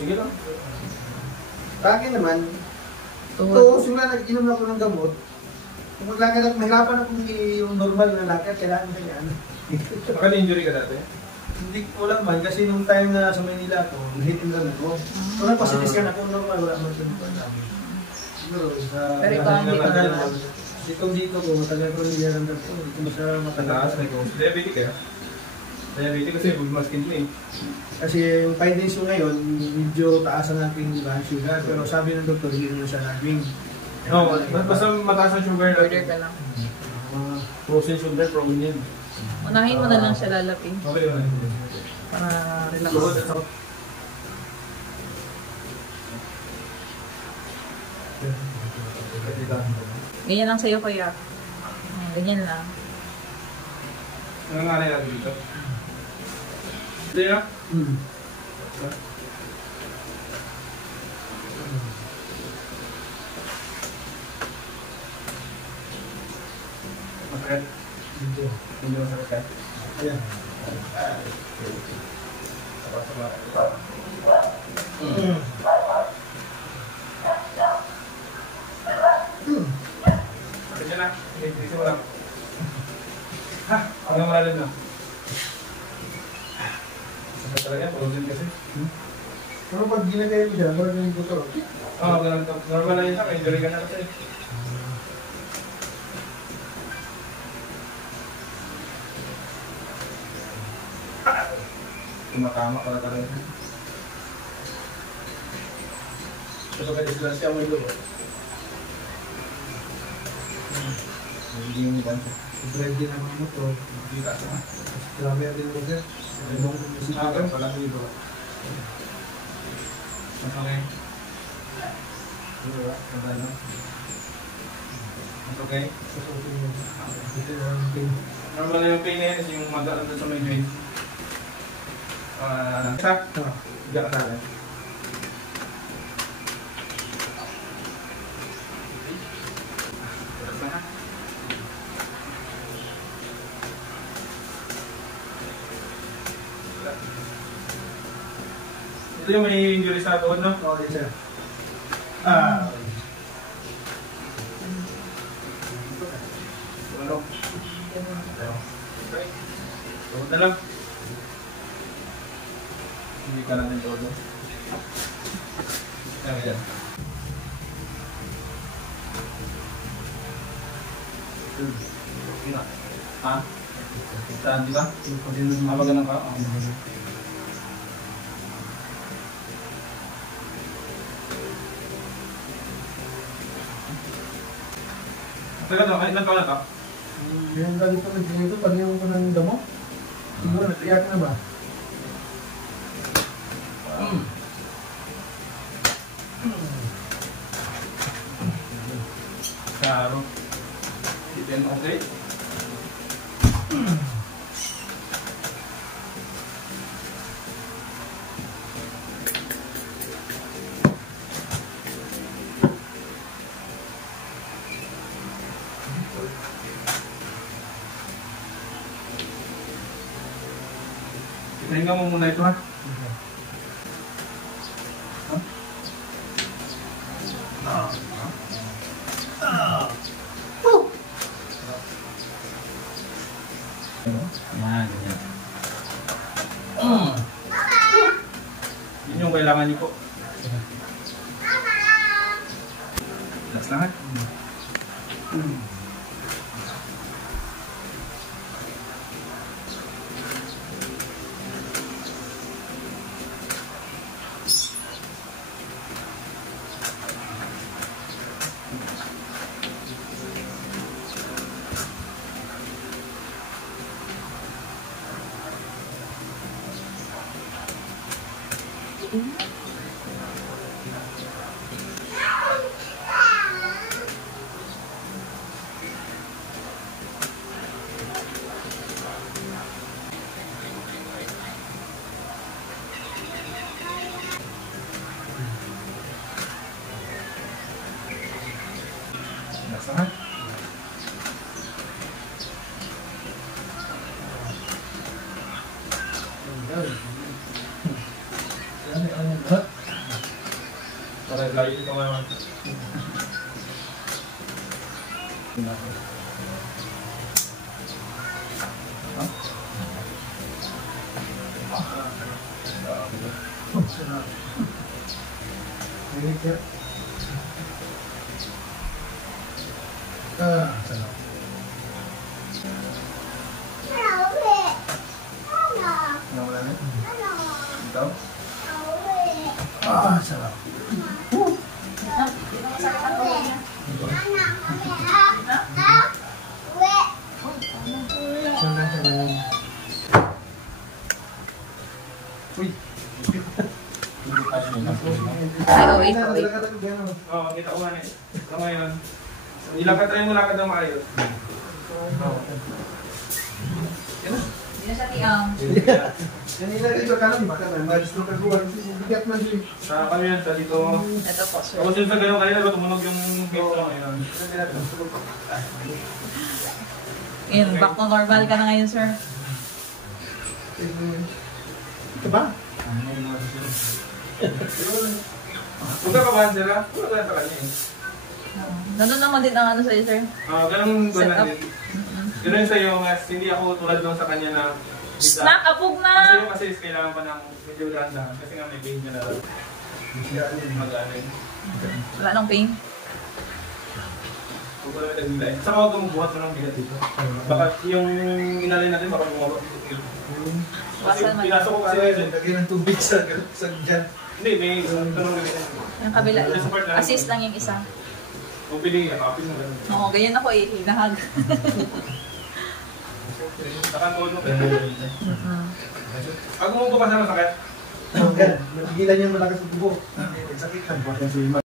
Sige lang. Sa akin naman, ito, simula nag-inom ako ng gamot, kung maglakad at mahirapan ako yung normal na lakad, kailangan kanya ano. Naka-injury ka dati? Hindi ko lang man, kasi nung time na sa Manila ako, hit and run ako. Kung nagpasitis ka na kung normal, wala man ito pa namin. Siguro, pero ikaw hindi ka na. Dito ko, matagal ko hindi naramdam ko, hindi ko masarap Mataas na ko. Diabetic kaya? Diabetic kasi bulmaskin mo eh. Kasi yung findings ko ngayon, medyo taas ang ating blood sugar, pero sabi ng doktor, hindi naman siya naging. Oo, basta mataas ang sugar na. Order ka lang. Frozen sugar, prone yun. Unahin mo na lang siya lalapin. Okay naman. Para relax. Ganyan lang sa'yo kaya. Ganyan lang. Ano nga na dito? Hindi na? Masakit? Hindi. Hindi masakit ka? Ayan. Kasi na, hindi mo lang. Ha? Hanggang malalim na. Sakit talaga, frozen kasi. Pero pag ginagaya mo siya, parang yung doktor. Oo, normal na yun sa akin, injury ka na kasi. Tumatama ka na talaga. Ito ka disgrasya mo ito. Hindi yung bansa. Drive din ang mga motor. Kita sa mga. Travel din mo sir. Akin, pala dito. Mas okay. Diba? Kanda lang. Mas okay. Ito yung pain. Normal na yung pain na yan, yung magkaroon doon sa may joint. Isa? Higa ka sa akin. Ito yung may injury sa tuhod, no? Oo, din sir. Ano? Tuhod na lang. Hindi ka natin tuhod, no? Kaya dyan. Ha? Saan, di ba? Ganun ka? Teka daw, ilan taon na ka? Yung galing ko nag-ito, pag-iwan ko ng damo. Siguro, nag-react na ba? Klaro. Itin okay? Pahinga mo muna ito, ha? Yan, yan. Yun yung kailangan niyo po. Last lang, ha? Last lang, ha? Ano, Para layo ito naman. Sarap. Nawala na? Ito? Sarap. Uy! Ay, oh, wait, wait. Oo, kita ko nga eh. So ngayon, try mo lakad ng maayos. Yan na. Hindi na siya tiang. Yan ilagay sa kanan, baka na malis ng kaguan. Bigat man din. Sa kami yan, sa dito. Ito po, sir. Tapos yun sa gano'n kanina ba tumunog yung face ko ngayon. Yun, back to normal ka na ngayon, sir. Ito ba? Huwag ka kabahan sila. Wala ka sa kanya eh. Ganun naman din ang ano sa'yo, sir. Ganun Set up. din. Ganun sa'yo, mas hindi ako tulad lang sa kanya na Snack, apog na! Sa'yo kasi kailangan pa ng medyo dahan kasi nga may pain niya na lang. Mag-anin. Wala nang pain. Huwag ko naman nagbilay. Saka huwag kang buhat mo ng bigat dito. Baka yung inalay natin baka bumaba. Kasi Basan man. pinasok ko kasi ngayon. Lagyan ng tubig sa dyan. Hindi, may tanong gabi. Yung kabila lang. Assist lang yung isa. Kung pili, kapit mo ganun. Oo, ganyan ako eh. Hinahag. Nakantol mo. Pag umupo ka sa masakit, Napigilan niya malakas ang dugo. Sakit lang.